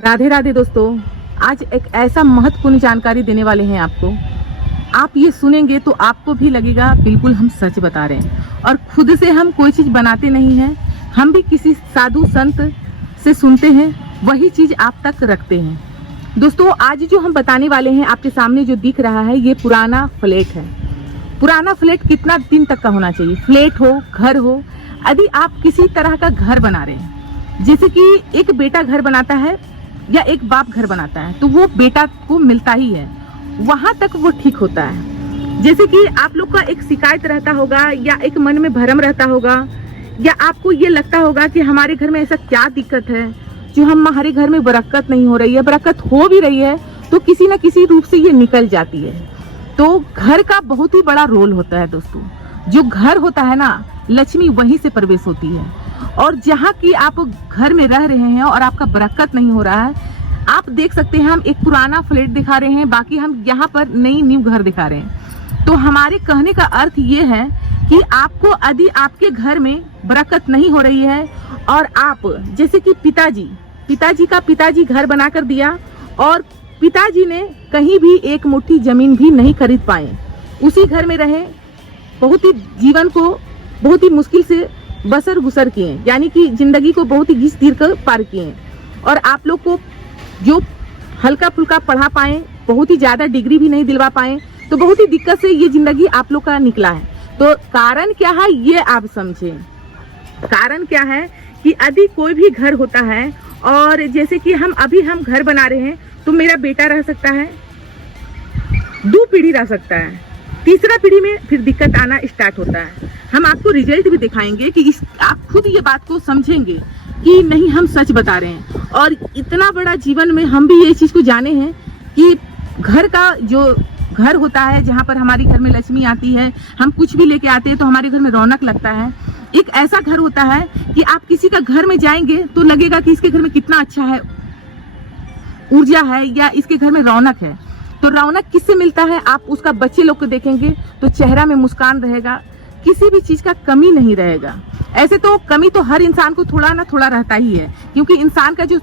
राधे राधे दोस्तों, आज एक ऐसा महत्वपूर्ण जानकारी देने वाले हैं आपको। आप ये सुनेंगे तो आपको भी लगेगा बिल्कुल हम सच बता रहे हैं। और खुद से हम कोई चीज बनाते नहीं हैं, हम भी किसी साधु संत से सुनते हैं, वही चीज आप तक रखते हैं। दोस्तों, आज जो हम बताने वाले हैं, आपके सामने जो दिख रहा है, ये पुराना फ्लैट है। पुराना फ्लैट कितना दिन तक का होना चाहिए? फ्लैट हो, घर हो, यदि आप किसी तरह का घर बना रहे हैं, जैसे कि एक बेटा घर बनाता है या एक बाप घर बनाता है, तो वो बेटा को मिलता ही है, वहां तक वो ठीक होता है। जैसे कि आप लोग का एक शिकायत रहता होगा या एक मन में भरम रहता होगा, या आपको ये लगता होगा कि हमारे घर में ऐसा क्या दिक्कत है जो हमारे घर में बरकत नहीं हो रही है। बरकत हो भी रही है तो किसी न किसी रूप से ये निकल जाती है। तो घर का बहुत ही बड़ा रोल होता है दोस्तों। जो घर होता है ना, लक्ष्मी वहीं से प्रवेश होती है। और जहाँ की आप घर में रह रहे हैं और आपका बरकत नहीं हो रहा है, आप देख सकते हैं, हम एक पुराना फ्लैट दिखा रहे हैं, बाकी हम यहाँ पर नई न्यू घर दिखा रहे हैं। तो हमारे कहने का अर्थ ये है कि आपको यदि आपके घर में बरकत नहीं हो रही है, और आप जैसे कि पिताजी घर बनाकर दिया और पिताजी ने कहीं भी एक मुट्ठी जमीन भी नहीं खरीद पाए, उसी घर में रहे, बहुत ही जीवन को बहुत ही मुश्किल से बसर गुसर किए, यानी कि जिंदगी को बहुत ही घिस तीर कर पार किए। और आप लोग को जो हल्का फुल्का पढ़ा पाए, बहुत ही ज्यादा डिग्री भी नहीं दिलवा पाए, तो बहुत ही दिक्कत से ये जिंदगी आप लोग का निकला है। तो कारण क्या है ये आप समझे। कारण क्या है कि यदि कोई भी घर होता है, और जैसे कि हम घर बना रहे हैं, तो मेरा बेटा रह सकता है, 2 पीढ़ी रह सकता है, तीसरा पीढ़ी में फिर दिक्कत आना स्टार्ट होता है। हम आपको रिजल्ट भी दिखाएंगे कि आप खुद ये बात को समझेंगे कि नहीं, हम सच बता रहे हैं। और इतना बड़ा जीवन में हम भी ये चीज को जाने हैं कि घर का जो घर होता है, जहाँ पर हमारे घर में लक्ष्मी आती है, हम कुछ भी लेके आते हैं तो हमारे घर में रौनक लगता है। एक ऐसा घर होता है कि आप किसी का घर में जाएंगे तो लगेगा कि इसके घर में कितना अच्छा है, ऊर्जा है, या इसके घर में रौनक है। तो रौनक किससे मिलता है? आप उसका बच्चे लोग को देखेंगे तो चेहरा में मुस्कान रहेगा, किसी भी चीज का कमी नहीं रहेगा। ऐसे तो कमी तो हर इंसान को थोड़ा ना थोड़ा रहता ही है, क्योंकि इंसान का जो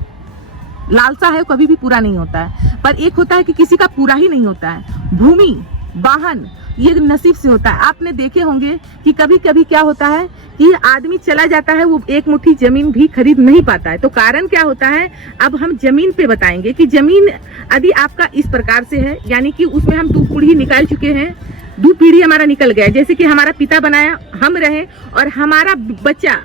लालसा है वो कभी भी पूरा नहीं होता है। पर एक होता है कि किसी का पूरा ही नहीं होता है। भूमि, वाहन, ये नसीब से होता है। आपने देखे होंगे कि कभी कभी क्या होता है कि आदमी चला जाता है, वो एक मुट्ठी जमीन भी खरीद नहीं पाता है। तो कारण क्या होता है, अब हम जमीन पे बताएंगे कि जमीन यदि आपका इस प्रकार से है, यानी कि उसमें हम 2 पीढ़ी निकाल चुके हैं, 2 पीढ़ी हमारा निकल गया। जैसे कि हमारा पिता बनाया, हम रहे, और हमारा बच्चा,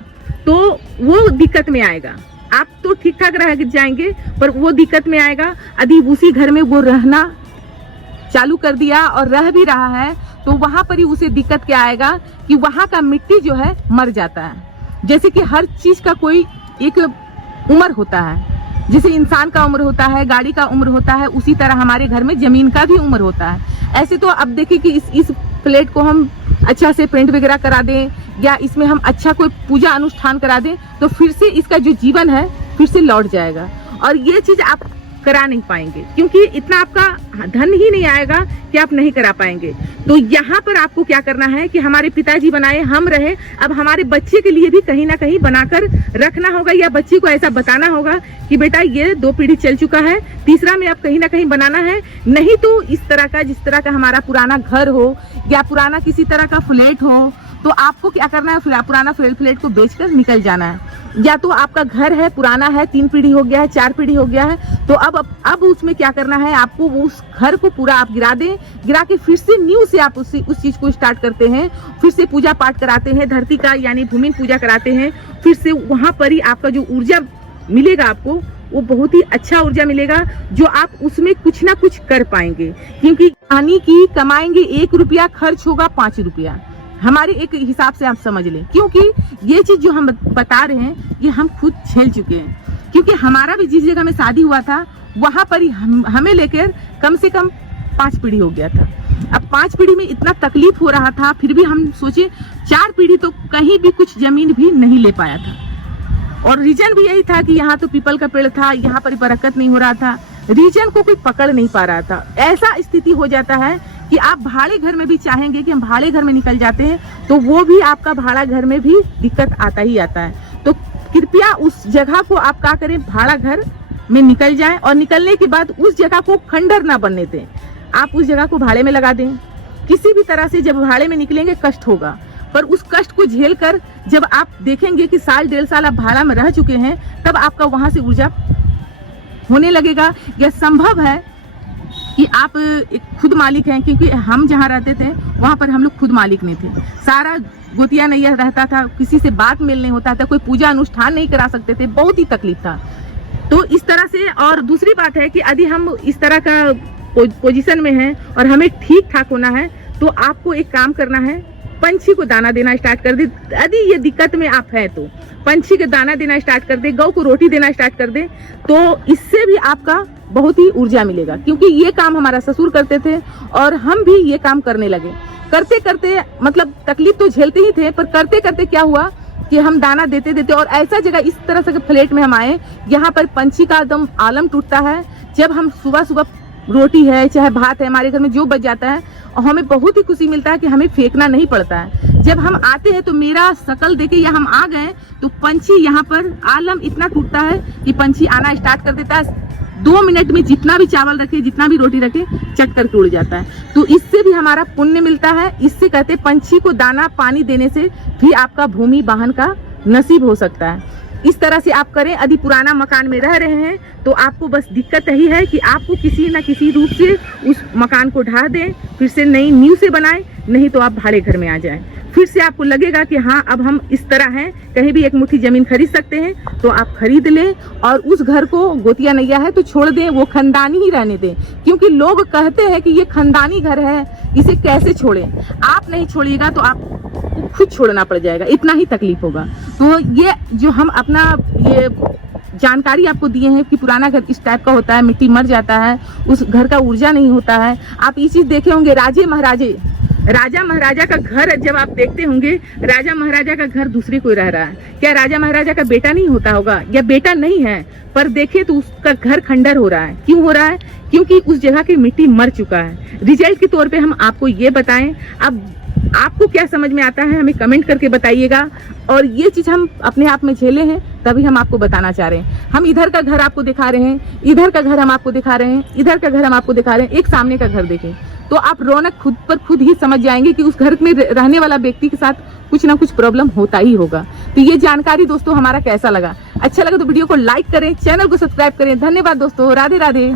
तो वो दिक्कत में आएगा। आप तो ठीक ठाक रह जाएंगे, पर वो दिक्कत में आएगा। यदि उसी घर में वो रहना चालू कर दिया और रह भी रहा है, तो वहां पर ही उसे दिक्कत क्या आएगा कि वहां का मिट्टी जो है मर जाता है। जैसे कि हर चीज का कोई एक उम्र होता है, जैसे इंसान का उम्र होता है, गाड़ी का उम्र होता है, उसी तरह हमारे घर में जमीन का भी उम्र होता है। ऐसे तो अब देखिए कि इस फ्लैट को हम अच्छा से पेंट वगैरह करा दें, या इसमें हम अच्छा कोई पूजा अनुष्ठान करा दें, तो फिर से इसका जो जीवन है फिर से लौट जाएगा। और ये चीज आप करा नहीं पाएंगे, क्योंकि इतना आपका धन ही नहीं आएगा कि आप नहीं करा पाएंगे। तो यहाँ पर आपको क्या करना है कि हमारे पिताजी बनाए, हम रहे, अब हमारे बच्चे के लिए भी कहीं ना कहीं बनाकर रखना होगा, या बच्चे को ऐसा बताना होगा कि बेटा ये 2 पीढ़ी चल चुका है, तीसरा में आप कहीं ना कहीं बनाना है। नहीं तो इस तरह का, जिस तरह का हमारा पुराना घर हो या पुराना किसी तरह का फ्लैट हो, तो आपको क्या करना है, पुराना फ्लैट को बेचकर निकल जाना है। या तो आपका घर है, पुराना है, 3 पीढ़ी हो गया है, 4 पीढ़ी हो गया है, तो अब उसमें क्या करना है, आपको उस घर को पूरा आप गिरा दें, गिरा के फिर से न्यू से आप उस चीज को स्टार्ट करते हैं, फिर से पूजा पाठ कराते हैं, धरती का यानी भूमि पूजा कराते हैं। फिर से वहां पर ही आपका जो ऊर्जा मिलेगा आपको, वो बहुत ही अच्छा ऊर्जा मिलेगा, जो आप उसमें कुछ ना कुछ कर पाएंगे। क्योंकि कहानी की कमाएंगे 1 रुपया, खर्च होगा 5 रुपया, हमारे एक हिसाब से आप समझ लें। क्योंकि ये चीज जो हम बता रहे हैं, ये हम खुद झेल चुके हैं। क्योंकि हमारा भी जिस जगह में शादी हुआ था, वहां पर ही हमें लेकर कम से कम 5 पीढ़ी हो गया था। अब 5 पीढ़ी में इतना तकलीफ हो रहा था, फिर भी हम सोचे 4 पीढ़ी तो कहीं भी कुछ जमीन भी नहीं ले पाया था। और रीजन भी यही था कि यहाँ तो पीपल का पेड़ था, यहाँ पर बरकत नहीं हो रहा था, रीजन को कोई पकड़ नहीं पा रहा था। ऐसा स्थिति हो जाता है कि आप भाड़े घर में भी चाहेंगे कि हम भाड़े घर में निकल जाते हैं, तो वो भी आपका भाड़ा घर में भी दिक्कत आता ही आता है। तो कृपया उस जगह को आप क्या करें, भाड़ा घर में निकल जाएं और निकलने के बाद उस जगह को खंडर ना बनने दें। आप उस जगह को भाड़े में लगा दें। किसी भी तरह से जब भाड़े में निकलेंगे कष्ट होगा, पर उस कष्ट को झेल कर जब आप देखेंगे कि साल 1.5 साल आप भाड़ा में रह चुके हैं, तब आपका वहां से ऊर्जा होने लगेगा। यह संभव है कि आप एक खुद मालिक हैं, क्योंकि हम जहाँ रहते थे वहां पर हम लोग खुद मालिक नहीं थे। सारा गोतिया नैया रहता था, किसी से बात मेल नहीं होता था, कोई पूजा अनुष्ठान नहीं करा सकते थे, बहुत ही तकलीफ था। तो इस तरह से, और दूसरी बात है कि यदि हम इस तरह का पोजीशन में हैं और हमें ठीक ठाक होना है, तो आपको एक काम करना है, पंछी को दाना देना स्टार्ट कर दे। यदि ये दिक्कत में आप हैं तो पंछी को दाना देना स्टार्ट कर दे, गौ को रोटी देना स्टार्ट कर दे, तो इससे भी आपका बहुत ही ऊर्जा मिलेगा। क्योंकि ये काम हमारा ससुर करते थे और हम भी ये काम करने लगे। करते करते मतलब तकलीफ तो झेलते ही थे, पर करते करते क्या हुआ कि हम दाना देते देते और ऐसा जगह इस तरह से फ्लैट में हम आए, यहाँ पर पंछी का एकदम आलम टूटता है। जब हम सुबह सुबह रोटी है चाहे भात है हमारे घर में जो बच जाता है, और हमें बहुत ही खुशी मिलता है कि हमें फेंकना नहीं पड़ता है। जब हम आते हैं तो मेरा शकल देखे या हम आ गए तो पंछी यहाँ पर आलम इतना टूटता है कि पंछी आना स्टार्ट कर देता है। 2 मिनट में जितना भी चावल रखे, जितना भी रोटी रखे, चट करके उड़ जाता है। तो इससे भी हमारा पुण्य मिलता है। इससे कहते पंछी को दाना पानी देने से भी आपका भूमि वाहन का नसीब हो सकता है। इस तरह से आप करें। यदि पुराना मकान में रह रहे हैं तो आपको बस दिक्कत यही है कि आपको किसी न किसी रूप से उस मकान को ढा दें, फिर से नई नींव से बनाएं, नहीं तो आप भाड़े घर में आ जाएं। फिर से आपको लगेगा कि हाँ अब हम इस तरह हैं, कहीं भी एक मुट्ठी जमीन खरीद सकते हैं, तो आप खरीद लें और उस घर को गोतिया नैया है तो छोड़ दें, वो खानदानी ही रहने दें। क्योंकि लोग कहते हैं कि ये खानदानी घर है, इसे कैसे छोड़ें। आप नहीं छोड़िएगा तो आप खुद छोड़ना पड़ जाएगा, इतना ही तकलीफ होगा। तो ये जो हम अपना ये जानकारी आपको दिए हैं कि पुराना घर इस टाइप का होता है, मिट्टी मर जाता है, उस घर का ऊर्जा नहीं होता है। आप ये चीज देखे होंगे, राजा महाराजा का घर जब आप देखते होंगे, राजा महाराजा का घर दूसरे कोई रह रहा है, क्या राजा महाराजा का बेटा नहीं होता होगा, या बेटा नहीं है पर देखे तो उसका घर खंडर हो रहा है। क्यों हो रहा है? क्योंकि उस जगह की मिट्टी मर चुका है। रिजल्ट के तौर पे हम आपको ये बताएं। अब आपको क्या समझ में आता है हमें कमेंट करके बताइएगा। और ये चीज हम अपने आप में झेले हैं, तभी हम आपको बताना चाह रहे हैं। हम इधर का घर आपको दिखा रहे हैं, इधर का घर हम आपको दिखा रहे हैं, इधर का घर हम आपको दिखा रहे हैं। एक सामने का घर देखें तो आप रौनक खुद पर खुद ही समझ जाएंगे कि उस घर में रहने वाला व्यक्ति के साथ कुछ ना कुछ प्रॉब्लम होता ही होगा। तो ये जानकारी दोस्तों हमारा कैसा लगा? अच्छा लगा तो वीडियो को लाइक करें, चैनल को सब्सक्राइब करें। धन्यवाद दोस्तों, राधे राधे।